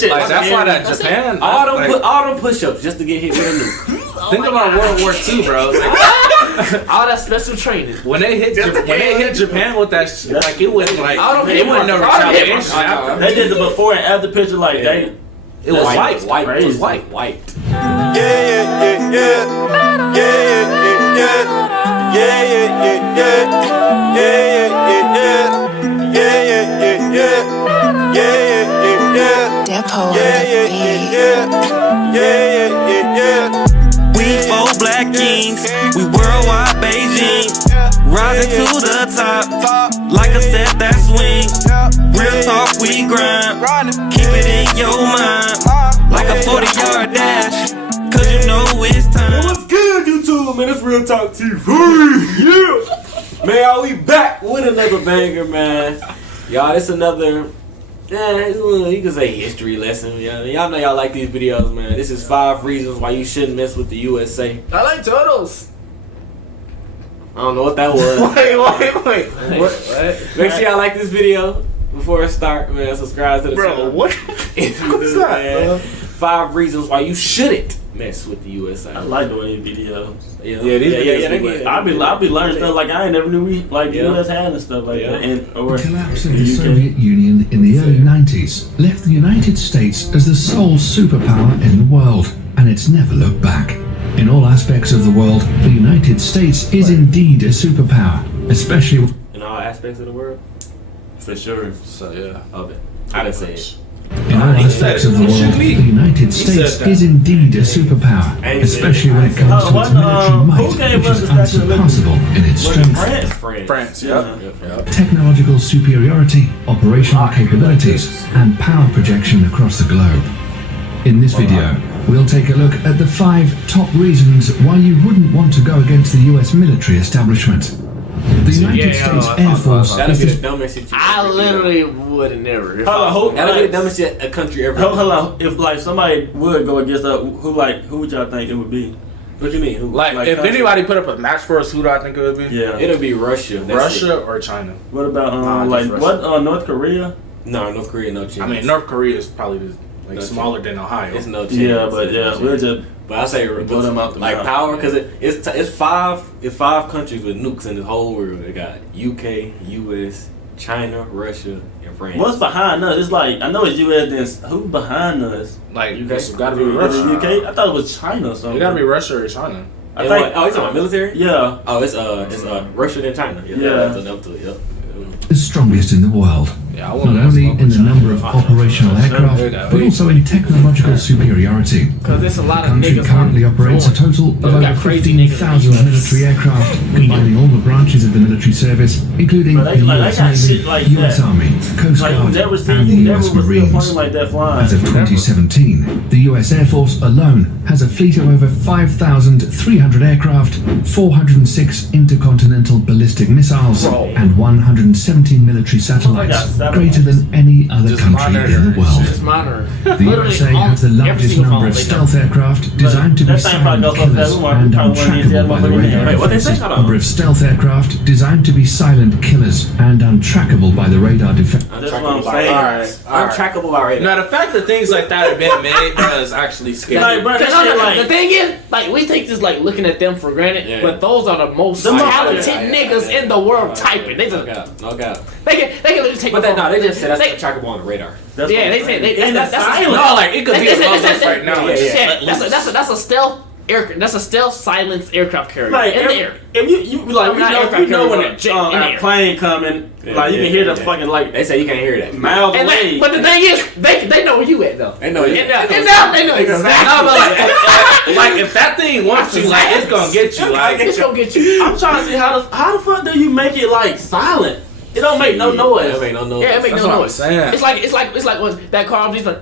shit. Like, that's why that Japan. All them push-ups just to get hit with a nuke. Think about World War II, bro. Like, all that special training. When they hit Japan with that shit, like it was like it wasn't no retaliation. They did the before and after picture like they. It was white. It was white. We four black kings, we worldwide Beijing, rising to the top, like a set that swing. Real talk, we grind, keep it in your mind, like a 40-yard dash, cause you know it's time. What's good, YouTube? Man, it's Real Talk TV. Yeah. Man, we back with another banger, man. Y'all, it's another, you can say history lesson. Y'all know y'all like these videos, man. This is 5 reasons why you shouldn't mess with the USA. I like turtles. I don't know what that was. Wait. What? Make sure y'all like this video before it start, man. Subscribe to the channel. What? What's that, 5 reasons why you shouldn't mess with the USA. I like the way you videos. Yeah, these videos. I be learning stuff like I ain't never knew we like the US had and stuff like that. And The collapse of the Soviet Union in the early 90s left the United States as the sole superpower in the world, and it's never looked back. In all aspects of the world, the United States is indeed a superpower, especially in all aspects of the world. for sure. So yeah, of it. I didn't say it. in all aspects of the world, the United States is indeed a superpower, especially when it comes to its military might, which is unsurpassable in its strength. France, yeah. Technological superiority, operational capabilities, and power projection across the globe. In this video, we'll take a look at the 5 top reasons why you wouldn't want to go against the US military establishment. The United States Air Force is the dumbest shit. I literally would never. That'll be the dumbest shit a country ever. Hold on. If like somebody would go against who would y'all think it would be? What you mean? Like if anybody put up a match for us, who do I think it would be? Yeah, it'll be Russia. Russia or China. What about North Korea? No, North Korea, no chance. I mean, North Korea is probably smaller than Ohio. It's no chance. Yeah, but we're just. But I say blow them out the like power because it's 5 countries with nukes in the whole world. They got UK, US, China, Russia, and France. What's behind us? It's like I know it's US. Then who's behind us? Like UK. It's gotta be Russia. UK. I thought it was China or something. It gotta be Russia or China. I think. You talking about military? Yeah. Oh, it's Russia and China. Yeah. the strongest in the world. Not only in the number of operational aircraft, but also in technological superiority. Because there's a lot The of country niggas currently operates a total of over 15,000 military aircraft, combining all the branches of the military service, including the US Navy, US Army, Coast Guard, and the US Marines. As of 2017, the US Air Force alone has a fleet of over 5,300 aircraft, 406 intercontinental ballistic missiles, and 170 military satellites, greater than any other country in the world. The USA has the largest number of stealth aircraft designed to be silent killers and untrackable by the radar defenses. Number of stealth aircraft designed to be silent killers and untrackable by the radar defense. Untrackable by radar. Untrackable by radar. Now the fact that things like that have been made, bro, is actually scary. The thing is, like, we take this like looking at them for granted, but those are the most talented niggas in the world typing. They just no doubt. They can literally take. But they just said that's untrackable on the radar. They say that's silent. No, like it could be above us right now. That's a stealth air. That's a stealth silence aircraft carrier like, in the air. If you know when a plane coming, like you can hear the fucking like. They say you can't hear that miles away. But the thing is, they know where you at though. They know you. They know exactly. Like if that thing wants you, like it's gonna get you. Like it's gonna get you. I'm trying to see how the fuck do you make it like silent? It don't make no noise. It make no noise. Yeah, it make no noise. It's like when that car just like.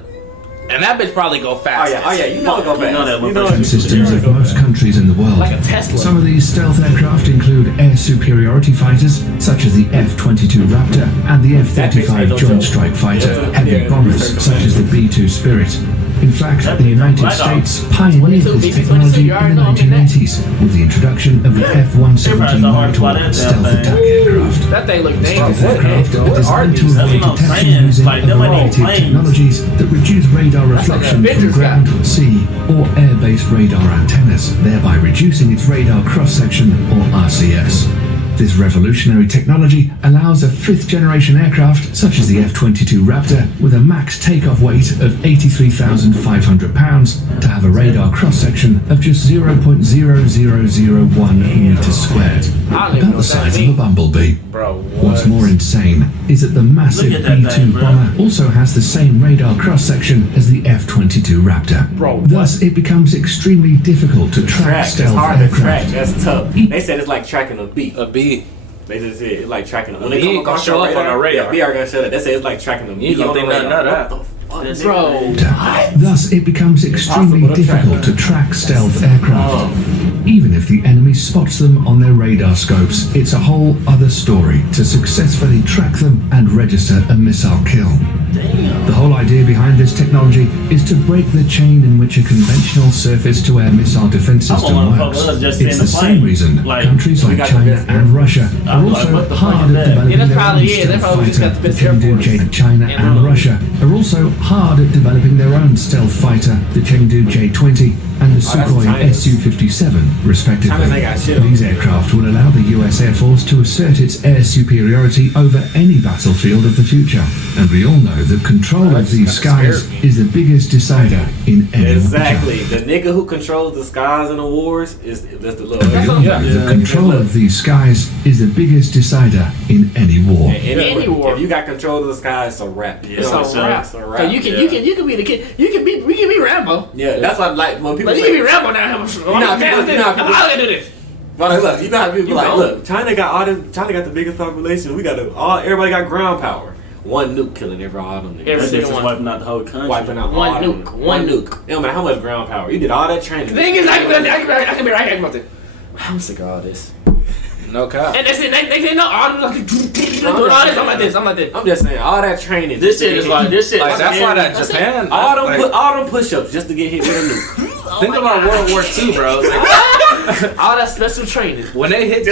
And that bitch probably go fast. Oh yeah, you know it go fast. Systems of most countries in the world. Like a Tesla. Some of these stealth aircraft include air superiority fighters, such as the F-22 Raptor and the F-35 Joint Strike Fighter, heavy bombers, such as the B-2 Spirit, In fact, the United States pioneered this technology in the 1980s with the introduction of the F-117 Monitor stealth attack aircraft. That thing look Stealth dangerous. aircraft are designed to avoid detection using a variety of technologies that reduce radar reflection from ground, sea, or air-based radar antennas, thereby reducing its radar cross-section, or RCS. This revolutionary technology allows a fifth-generation aircraft, such as the F-22 Raptor, with a max takeoff weight of 83,500 pounds, to have a radar cross-section of just 0.0001 meters squared, about the size of a bumblebee. What's more insane is that the massive B-2 bomber also has the same radar cross-section as the F-22 Raptor. Thus, it becomes extremely difficult to track stealth aircraft. That's tough. They said it's like tracking a bee. A bee. They just said it's like tracking a bee. When they come across your radar, on our radar. Yeah, bee are gonna show that. They say it's like tracking a bee. You don't think nothing of that. Bro. Thus, it becomes extremely difficult to track stealth aircraft. Even if the enemy spots them on their radar scopes, it's a whole other story to successfully track them and register a missile kill. The whole idea behind this technology is to break the chain in which a conventional surface-to-air missile defense system works. It's the same reason countries like China and Russia are also hard at developing their own stealth fighter. The Chengdu J. China and Russia are also hard at developing their own stealth fighter, the Chengdu J-20 and the Sukhoi Su-57, respectively. These aircraft will allow the US Air Force to assert its air superiority over any battlefield of the future. And we all know that control of these skies is the biggest decider in any war. Exactly. The nigga who controls the skies in the wars is the little. The control of these skies is the biggest decider in any war. Any war. If you got control of the skies, it's a wrap. It's a wrap. So you can be the kid. We can be Rambo. Yeah, that's what like when people. But you can be Rambo now. I'm gonna do this. But look, you know how people like, look, China got the biggest population. Everybody got ground power. One nuke killing all them niggas. That's just wiping out the whole country. Wiping out one nuke. It don't matter how much ground power. You did all that training. The thing is, I can be right here about this. I'm sick of all this. No cap. And that's it. They know all this. I'm like this. I'm just saying, all that training. This shit is like this shit. Like, that's why that Japan. All them push-ups just to get hit with a nuke. Think about World War II, bro. All that special training. When they hit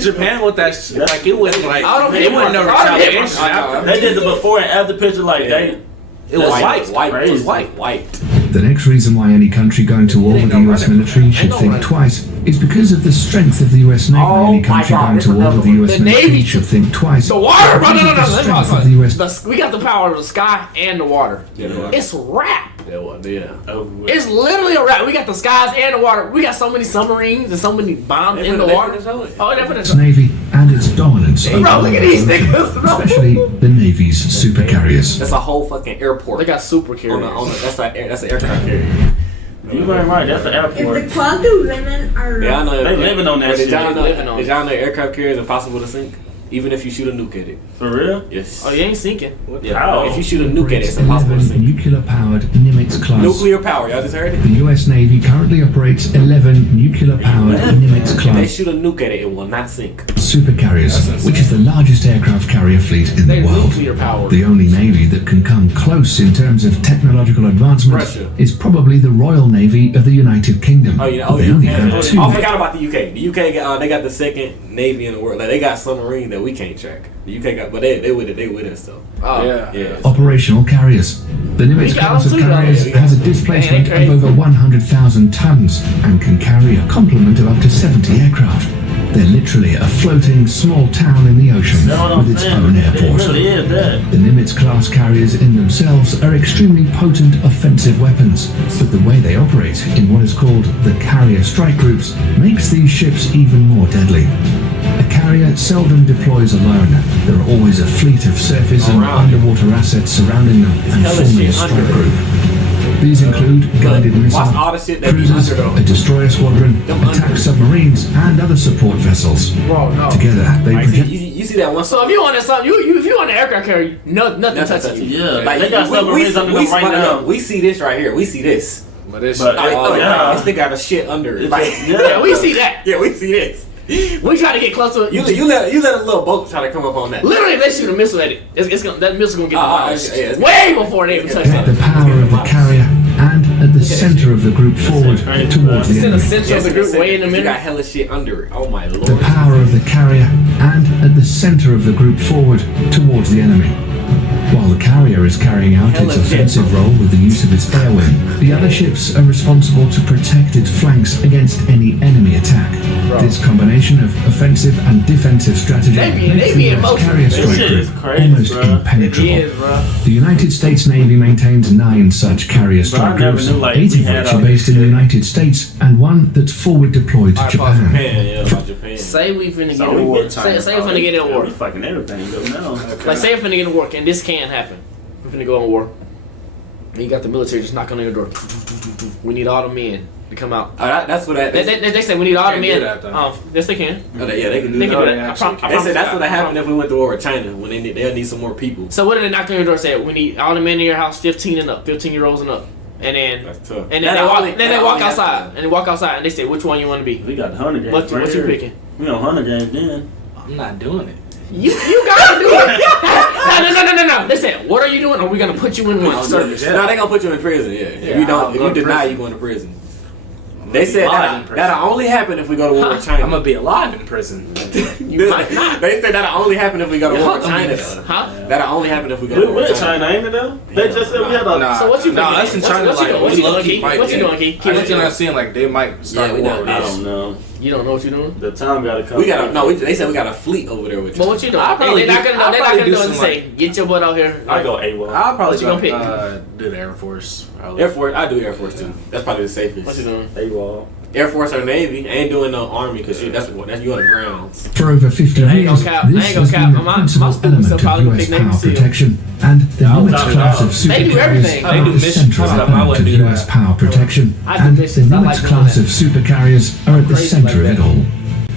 Japan with that shit, like it was like it wasn't no retaliation after. They did the before and after picture like they. It was white. It was white. The next reason why any country going to war with the US military should think twice is because of the strength of the US Navy. Any country going to war with the US military should think twice. The water, bro, no. We got the power of the sky and the water. It's rap. It's literally a wrap. We got the skies and the water. We got so many submarines and so many bombs in the water. Its Navy and its dominance. Bro, look at these niggas. Especially the Navy's supercarriers. That's a whole fucking airport. They got super carriers. That's an aircraft carrier. You right, that's the airport. If the quality women are I know they living on that shit. Did y'all know aircraft carriers are impossible to sink? Even if you shoot a nuke at it. For real? Yes. Oh, you ain't sinking. Yeah. If you shoot a nuke at it, it's impossible to sink. Nuclear-powered Nimitz class. Nuclear power, y'all just heard it? The US Navy currently operates 11 nuclear-powered Nimitz If they class shoot a nuke at it, it will not sink. supercarriers, which is the largest aircraft carrier fleet in the world. The only navy that can come close in terms of technological advancement is probably the Royal Navy of the United Kingdom. They only have two. I forgot about the UK. The UK they got the second navy in the world. Like they got submarines that we can't track. The UK got, but they with us though. Yeah. Operational carriers. The Nimitz class of carriers has a displacement of over 100,000 tons and can carry a complement of up to 70 aircraft. They're literally a floating small town in the ocean with its own airport. The Nimitz class carriers in themselves are extremely potent offensive weapons, but the way they operate in what is called the carrier strike groups makes these ships even more deadly. A carrier seldom deploys alone. There are always a fleet of surface and underwater assets surrounding them and forming a strike group. These include guided missile cruisers, a destroyer squadron, attack submarines, and other support vessels. Together, they project. You see that one? So if you on something, if you on the aircraft carrier, nothing touches you. Yeah, like they got submarines under them right now. We see this right here. We see this. But this they got a shit under it. Yeah, we see that. Yeah, we see this. We try to get close to it. You let a little boat try to come up on that. Literally, if they shoot a missile at it, that missile gonna get demolished yeah. way before they even touch At the it. power of the carrier and at the center of the group forward towards the It's in the enemy. center of the group, way in the You middle. got hella shit under it. Oh my The lord. power of the carrier and at the center of the group forward towards the enemy. While the carrier is carrying out its offensive role with the use of its air wing, the other ships are responsible to protect its flanks against any enemy attack. This combination of offensive and defensive strategy makes the US carrier strike group almost impenetrable. The United States Navy maintains 9 such carrier strike groups, 8 of which are based in the United States and 1 that's forward deployed to Japan. Japan. Say we finna get in war. Say we finna get in war. We fucking everything though now. Like say we finna get in war, and this can happen. We finna go in war. And you got the military just knocking on your door. We need all the men to come out. That's what They say we need all the men. Yes, they can. Yeah, they can do They that. can do that. They said that's what happened if we went to war with China when they'll need some more people. So what did they knock on your door and say? We need all the men in your house, 15 and up, 15-year-olds and up. And then, That's tough. and then they walk outside. And they walk outside and they say, which one you want to be? We got the Hunter games. What you here. picking? We on Hunter games then. I'm not doing it. You gotta do it. No. They said, what are you doing? Are we gonna put you in one service? No, they gonna put you in prison. Yeah. If you deny, you going to prison. They said that'll only happen if we go to war with China. I'm gonna be alive in prison. You might not. They said that'll only happen if we go to war with China. Huh? That'll only happen if we go to We war with with China. China, ain't it though? They just said we had a. So what you Nah, picking? us in China, What you doing, might What you be. doing, Keith? I just not seeing like they might start Yeah, we war know. with I us. don't know. You don't know what you're doing? The time gotta come. They said we got a fleet over there with But you. what you doing? I'll probably They're not do- gonna I'll do probably it do and some, say, get your butt out here. I go AWOL. I'll probably What you gonna pick? do the Air Force. Air Force, I do Air Force too. That's probably the safest. What you doing? AWOL. Air Force or Navy. I ain't doing no Army because that's you on the grounds. For over 50 I ain't years, gonna cap. this has been the My principal students will element probably of pick US Navy power SEAL. protection, and the Nimitz top it class off. of super They do carriers everything. are They do the missions central stuff. I element wouldn't of do US that. power protection, I do and the missions. I like Nimitz doing class that. of super carriers are at the crazy center like of it that. all.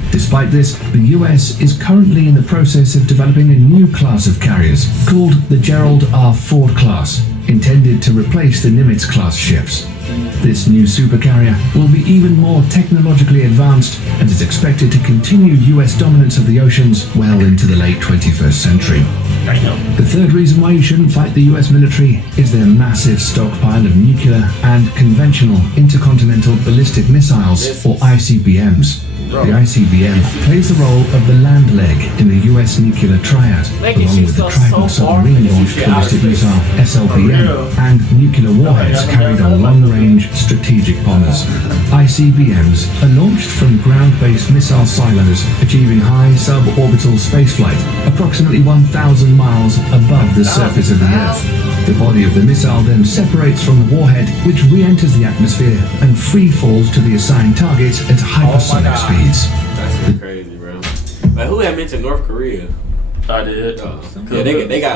Despite this, the US is currently in the process of developing a new class of carriers called the Gerald R. Ford class, intended to replace the Nimitz class ships. This new supercarrier will be even more technologically advanced and is expected to continue US dominance of the oceans well into the late 21st century. The third reason why you shouldn't fight the US military is their massive stockpile of nuclear and conventional intercontinental ballistic missiles, or ICBMs. The ICBM plays the role of the land leg in the US nuclear triad, They can along shoot with the stuff Trident so far, submarine they can launched shoot shit out of ballistic space. missile SLBM and nuclear warheads carried on long-range strategic bombers. ICBMs are launched from ground-based missile silos, achieving high suborbital spaceflight, approximately 1,000 miles above the surface of the Earth. The body of the missile then separates from the warhead, which re-enters the atmosphere and free falls to the assigned target at hypersonic speeds. That's crazy, bro. Like who had mentioned North Korea? I did. Yeah,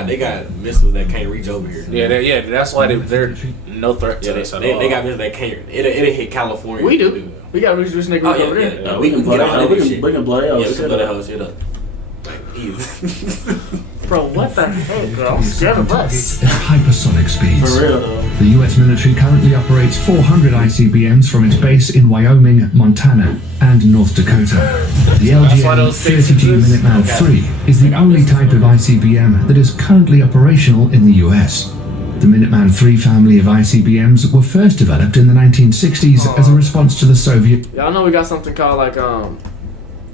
they got missiles that can't reach over here. Yeah, that's why they're no threat to us at all. They got missiles that can't. It'll hit California. We do. We got rich niggas over there. Yeah, we can get on that shit. We can blow that Yeah, we can blow that up. whole shit up. Like easy. Bro, what the heck, bro? I'm scared of us. At hypersonic speeds. For real though. The US military currently operates 400 ICBMs from its base in Wyoming, Montana, and North Dakota. The LGM-30G Minuteman III is the only type of ICBM that is currently operational in the US. The Minuteman III family of ICBMs were first developed in the 1960s as a response to the Soviet. Y'all know we got something called like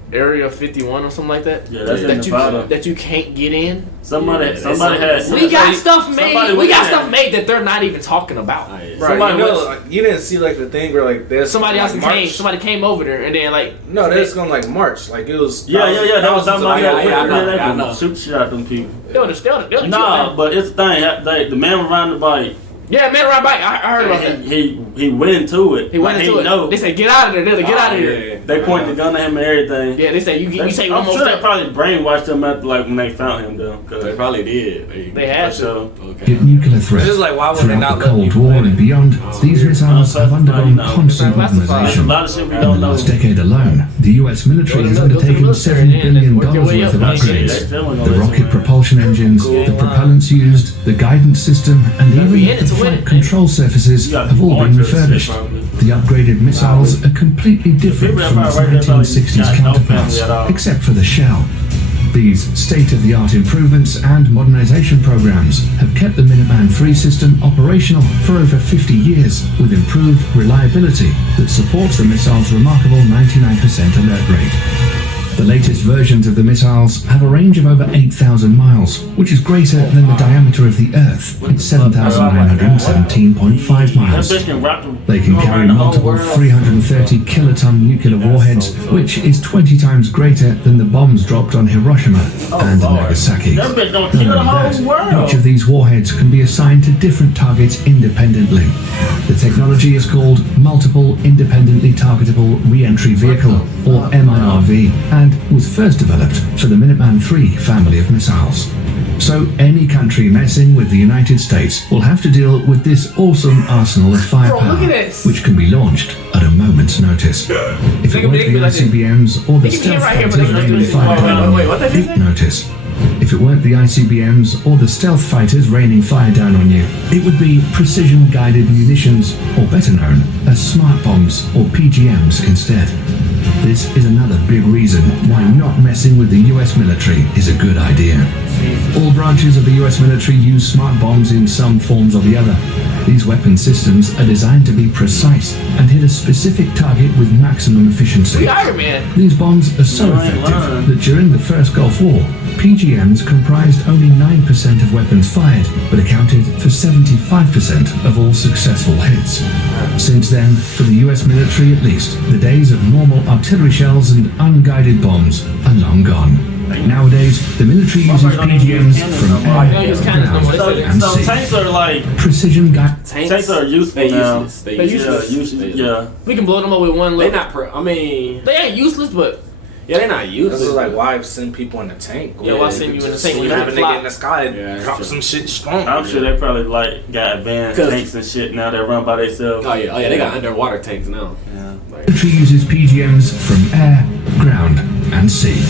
Area 51 or something like that. Yeah, that's in Nevada. That you can't get in. Somebody had. We got stuff made. We got had- stuff made that they're not even talking about. Right, Somebody you know, was- like, you didn't see like the thing where like there's Somebody else like, came. Somebody came over there and then like. No, they was gonna like march. Like it was. Yeah. That was somebody. I know. Shoot shit out them people. They'll kill Nah, them. but it's the thing. The man was riding the bike. Yeah, man, right back. I heard about that. He went into it. He went into it. Know. They said, "Get out of there! Get out of here!" They pointed the gun at him and everything. Yeah, they say you say one I'm more sure they step. probably brainwashed him after when they found him though. They probably did. They had to. So Okay. Nuclear threat. It's just like, why would they Throughout not the let Cold people War in? and beyond, these missiles have undergone constant Unclassified. there's a modernization. lot of shit we In don't the know. last decade alone, the US military has undertaken $7 billion worth of upgrades. The rocket propulsion engines, the propellants used, the guidance system, and even in it the to win flight it, control surfaces have all been refurbished. The upgraded missiles are completely different from its 1960s counterparts, except for the shell. These state-of-the-art improvements and modernization programs have kept the Minuteman III system operational for over 50 years with improved reliability that supports the missile's remarkable 99% alert rate. The latest versions of the missiles have a range of over 8,000 miles, which is greater than the diameter of the Earth. It's 7,917.5 miles. They can carry multiple 330 kiloton nuclear warheads, which is 20 times greater than the bombs dropped on Hiroshima and Nagasaki. Not only that, each of these warheads can be assigned to different targets independently. The technology is called Multiple Independently Targetable Re-Entry Vehicle, or MIRV, and was first developed for the Minuteman III family of missiles. So any country messing with the United States will have to deal with this awesome arsenal of firepower, which can be launched at a moment's notice. If it weren't the ICBMs or the stealth fighters raining fire down on you, take notice. If it weren't the ICBMs or the stealth fighters raining fire down on you, it would be precision-guided munitions, or better known as smart bombs or PGMs instead. This is another big reason why not messing with the US military is a good idea. All branches of the US military use smart bombs in some forms or the other. These weapon systems are designed to be precise and hit a specific target with maximum efficiency. These bombs are so effective that during the first Gulf War, PGMs comprised only 9% of weapons fired, but accounted for 75% of all successful hits. Since then, for the US military at least, the days of normal artillery shells and unguided bombs are long gone. Nowadays, the military uses PGMs from air, ground, and sea. Tanks are like precision guided. Tanks are useful now. They're useless. Yeah. We can blow them up with one. They not. I mean, they ain't useless, but yeah, they're not useless. It's like, why send people in the tank? Yeah, why send you in the tank? You You have a can nigga fly. in the sky and drop some shit strong. I'm sure they probably like got advanced tanks and shit now. They run by themselves. Oh yeah, they got underwater tanks now. Yeah. The military uses PGMs from air, ground, and sea.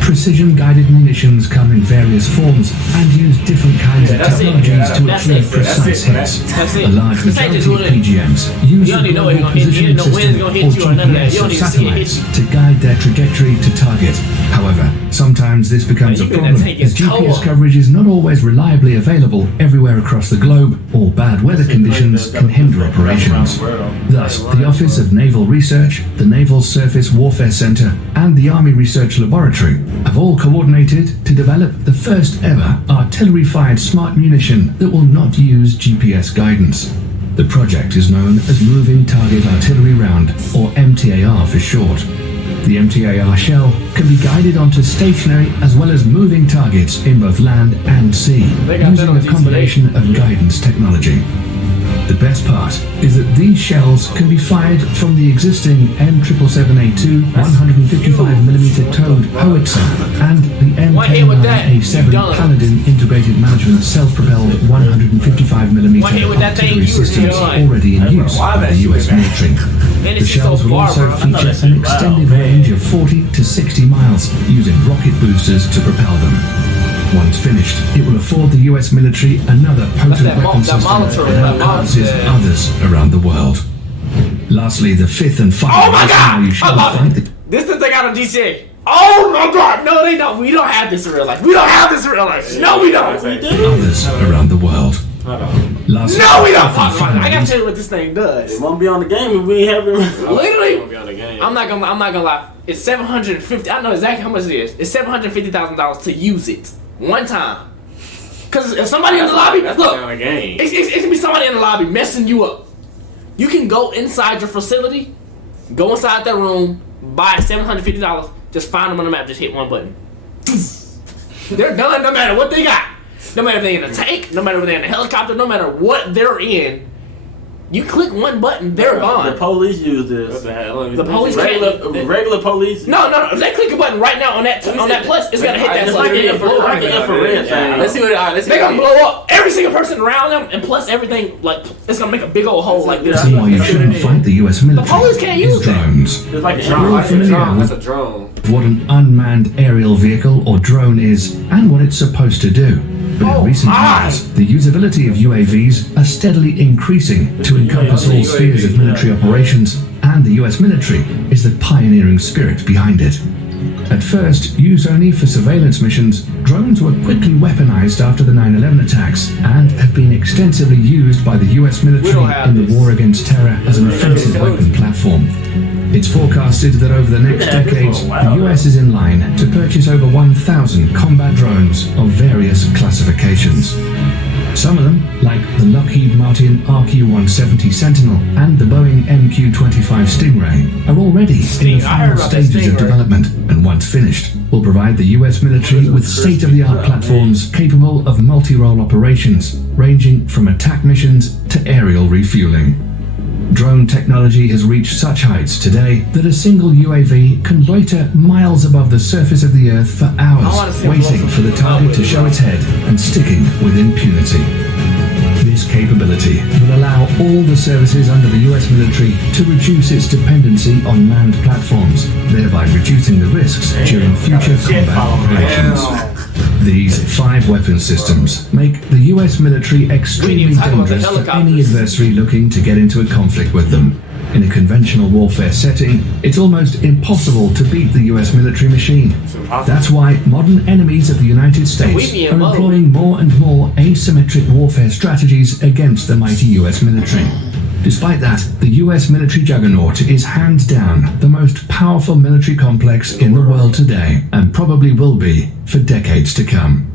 Precision-guided munitions come in various forms and use different kinds of technologies to achieve precise hits. A large majority of PGMs use the global positioning system or GPS of satellites to guide their trajectory to target. However, sometimes this becomes a problem as GPS coverage is not always reliably available everywhere across the globe, or bad weather conditions can hinder operations. Thus, the Office of Naval Research, the Naval Surface Warfare Center, and the Army Research Laboratory have all coordinated to develop the first ever artillery-fired smart munition that will not use GPS guidance. The project is known as Moving Target Artillery Round, or MTAR for short. The MTAR shell can be guided onto stationary as well as moving targets in both land and sea, using a combination of guidance technology. The best part is that these shells can be fired from the existing M777A2 155mm towed howitzer and the M109A7 Paladin integrated management self-propelled 155mm artillery systems already in use by the US military. The shells will also feature an extended range of 40 to 60 miles using rocket boosters to propel them. Once finished, it will afford the US military another potent weapon system that enhances others around the world. Lastly, the fifth and final reason why you should fight the... This is the thing out of GTA. Oh my god, no they don't. We don't have this in real life. We don't have this in real life. No we don't. Others around the world. Lastly, no we don't. I gotta tell you what this thing does. It won't be on the game if we have it. Literally, I'm not gonna lie. It's $750. I know exactly how much it is. It's $750,000 to use it. One time. Cause if somebody in the lobby, look, it can be somebody in the lobby messing you up. You can go inside your facility, go inside that room, buy $750, just find them on the map, just hit one button. They're done no matter what they got. No matter if they're in a tank, no matter if they're in a helicopter, no matter what they're in. You click one button, they're gone. The police use this. The police regular police. No. If they click a button right now on that plus, it's gonna hit that button. Infrared thing. Let's see what. They're gonna blow up every single person around them, and plus everything. Like it's gonna make a big old hole like this. That's why you shouldn't fight the US military. The police can't use drones. It's like a drone. That's a drone. What an unmanned aerial vehicle or drone is and what it's supposed to do. But in recent years, the usability of UAVs are steadily increasing to encompass all spheres of military operations, and the US military is the pioneering spirit behind it. At first, used only for surveillance missions, drones were quickly weaponized after the 9/11 attacks and have been extensively used by the US military in the war against terror as an offensive weapon platform. It's forecasted that over the next decades, the US is in line to purchase over 1,000 combat drones of various classifications. Some of them, like the Lockheed Martin RQ-170 Sentinel and the Boeing MQ-25 Stingray, are already in the final stages of development, and once finished, will provide the US military with state-of-the-art platforms capable of multi-role operations, ranging from attack missions to aerial refueling. Drone technology has reached such heights today that a single UAV can loiter miles above the surface of the Earth for hours, waiting for the target to show its head and sticking with impunity. This capability will allow all the services under the US military to reduce its dependency on manned platforms, thereby reducing the risks during future combat operations. These 5 weapon systems make the US military extremely dangerous for any adversary looking to get into a conflict with them. In a conventional warfare setting, it's almost impossible to beat the US military machine. That's why modern enemies of the United States are employing more and more asymmetric warfare strategies against the mighty US military. Despite that, the US military juggernaut is hands down the most powerful military complex in the world today, and probably will be for decades to come.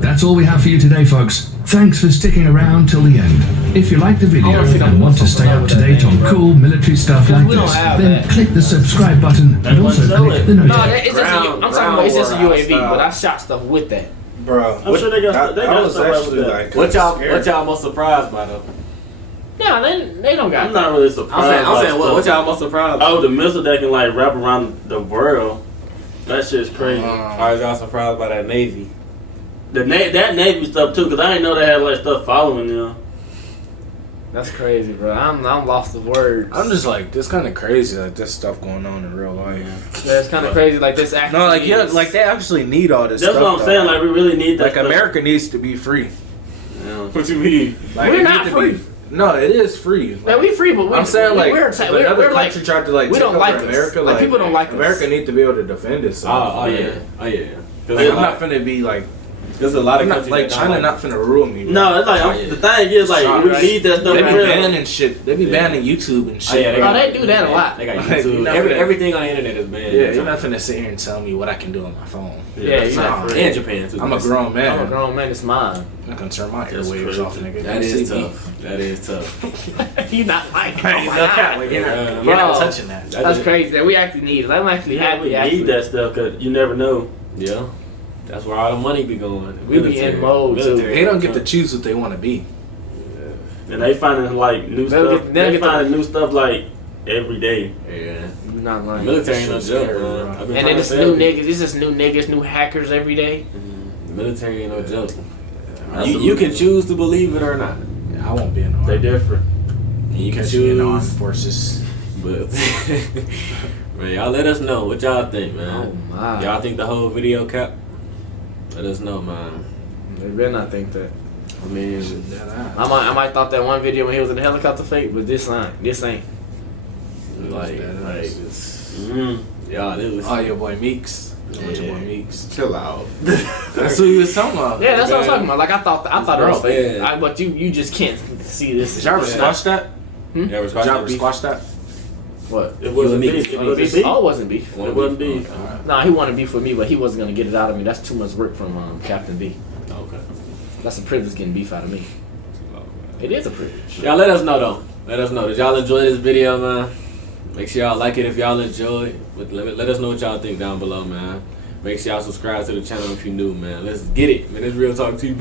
That's all we have for you today, folks. Thanks for sticking around till the end. If you like the video and want to stay up to date on cool military stuff like this, then click the subscribe button and also click the notification. I'm talking about it's just a UAV, but I shot stuff with that. Bro, I'm sure they got stuff with that. like, What y'all most surprised by though? No, they don't got. I'm not really surprised. I'm saying what y'all most surprised by? Oh, the missile that can like wrap around the world. That shit's crazy. Why was y'all surprised by that Navy? That Navy stuff too, cause I didn't know they had like stuff following them. That's crazy, bro. I'm lost of words. I'm just like, this kind of crazy, like this stuff going on in real life. Yeah, it's kind of crazy, like this. No, like like they actually need all this. That's stuff, what I'm saying. Like we really need that. Like stuff. America needs to be free. Yeah. What you mean? Like, We're not free. No, it is free. Like, Man, we free, but I'm saying like we're another country tried to like we take don't over like America. us. Like people don't like America us. need to be able to defend itself. Oh yeah. Like, Cause I'm not finna be like. There's a lot of countries like China not finna rule me. Bro. No, it's like the thing is like we need that stuff. They be for real. banning shit. They be banning YouTube and shit. They do that a lot. They got Like, YouTube. Everything on the internet is banned. Yeah, you're not finna sit here and tell me what I can do on my phone. Yeah, you're not free. And Japan too. I'm a grown man. I'm a grown man. It's mine. I can turn my That's airwaves crazy. off, nigga. That is tough. That is tough. You not like it. You're not touching that. That's crazy. That we actually need it. I'm actually happy. We need that stuff because you never know. Yeah. That's where all the money be going. We be in mode too. They don't get to choose what they want to be. And they finding like new stuff. They finding new stuff like every day. Yeah. You're not lying. Military ain't no joke, man. And then it's new niggas. It's just new niggas, new hackers every day. The military ain't no joke. You can choose to believe it or not. Yeah, I won't be in the They army. different. You can Catch me in the armed choose. forces. But man, y'all let us know what y'all think, Oh man. my. Y'all think the whole video cap? Let us know, man. They better not think that. I mean, I might thought that one video when he was in the helicopter fake, but this ain't. like it's, y'all, this was. Oh, your boy Meeks. Your boy Meeks. Chill out. That's who you was talking about. Yeah, that's what I was talking about. Like I thought it was Bro, fake. yeah. But you just can't see this. Did y'all ever squash that? Y'all ever Did y'all ever beef? squash that? What? It wasn't beef. beef. It wasn't beef. Oh, it wasn't beef. It wasn't beef. Nah, he wanted beef with me, but he wasn't gonna get it out of me. That's too much work from Captain B. Okay. That's a privilege getting beef out of me. It is a privilege. Y'all let us know though. Let us know. Did y'all enjoy this video, man? Make sure y'all like it if y'all enjoy it. But let us know what y'all think down below, man. Make sure y'all subscribe to the channel if you're new, man. Let's get it, man. It's Real Talk TV.